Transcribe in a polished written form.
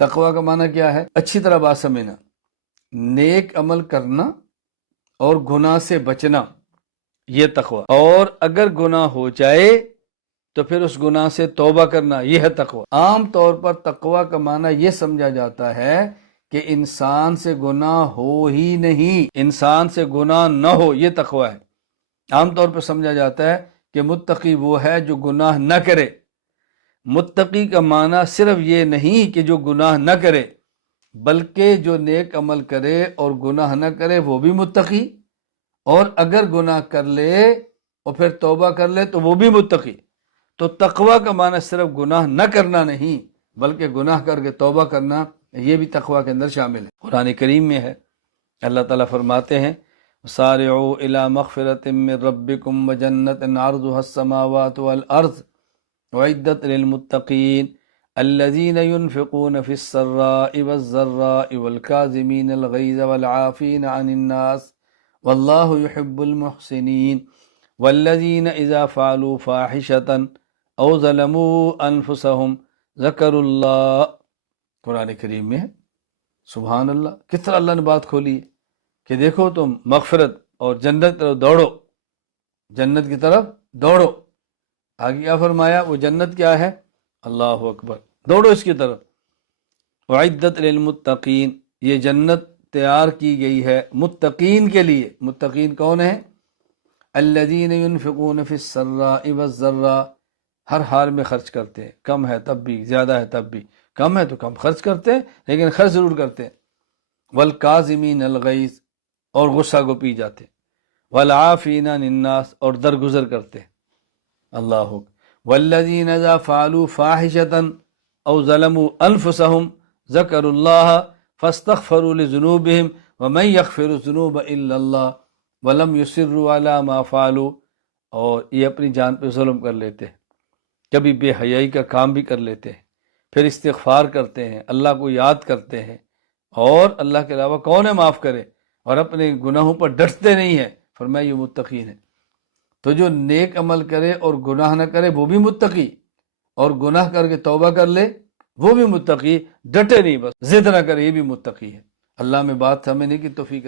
تقوی کا معنی کیا ہے؟ اچھی طرح بات سمجھنا، نیک عمل کرنا اور گناہ سے بچنا، یہ تقوی۔ اور اگر گناہ ہو جائے تو پھر اس گناہ سے توبہ کرنا، یہ ہے تقوی۔ عام طور پر تقوی کا معنی یہ سمجھا جاتا ہے کہ انسان سے گناہ ہو ہی نہیں، انسان سے گناہ نہ ہو، یہ تقوی ہے۔ عام طور پر سمجھا جاتا ہے کہ متقی وہ ہے جو گناہ نہ کرے۔ متقی کا معنی صرف یہ نہیں کہ جو گناہ نہ کرے، بلکہ جو نیک عمل کرے اور گناہ نہ کرے وہ بھی متقی، اور اگر گناہ کر لے اور پھر توبہ کر لے تو وہ بھی متقی۔ تو تقوی کا معنی صرف گناہ نہ کرنا نہیں، بلکہ گناہ کر کے توبہ کرنا، یہ بھی تقوی کے اندر شامل ہے۔ قرآن کریم میں ہے، اللہ تعالیٰ فرماتے ہیں سارعوا الی مغفرۃ من ربکم وجنۃ عرضها السماوات والارض اعدت للمتقین الذین ينفقون فی السراء والضراء والکاظمین الغیظ والعافین عن الناس واللہ یحب المحسنین والذین اذا فعلوا فاحشۃ او ظلموا انفسهم ذکروا اللہ۔ قرآن کریم میں ہے، سبحان اللہ، کس طرح اللہ نے بات کھولی ہے کہ دیکھو تم مغفرت اور جنت کی طرف دوڑو، جنت کی طرف دوڑو۔ آگے کیا فرمایا؟ وہ جنت کیا ہے؟ اللہ اکبر، دوڑو اس کی طرف۔ اعدت للمتقین، یہ جنت تیار کی گئی ہے متقین کے لیے۔ متقین کون ہیں؟ الذین ينفقون فی السراء والضراء، ہر حال میں خرچ کرتے ہیں، کم ہے تب بھی، زیادہ ہے تب بھی، کم ہے تو کم خرچ کرتے ہیں لیکن خرچ ضرور کرتے ہیں۔ والکاظمین الغیظ، اور غصہ کو پی جاتے ہیں۔ والعافین عن الناس، اور درگزر کرتے ہیں۔ اللہ اکبر۔ والذین اذا فعلوا فاحشۃ او ظلموا انفسهم ذکروا اللہ فاستغفروا لذنوبهم ومن یغفر الذنوب الا اللہ ولم یصروا علی ما فعلوا، اور یہ اپنی جان پہ ظلم کر لیتے ہیں، کبھی بے حیائی کا کام بھی کر لیتے ہیں، پھر استغفار کرتے ہیں، اللہ کو یاد کرتے ہیں، اور اللہ کے علاوہ کون ہے معاف کرے، اور اپنے گناہوں پر ڈٹتے نہیں ہیں، فرمایا یہ متقین ہیں۔ تو جو نیک عمل کرے اور گناہ نہ کرے وہ بھی متقی، اور گناہ کر کے توبہ کر لے وہ بھی متقی، ڈٹے نہیں بس ضد نہ کرے، یہ بھی متقی ہے۔ اللہ میں بات سمجھنے کی توفیق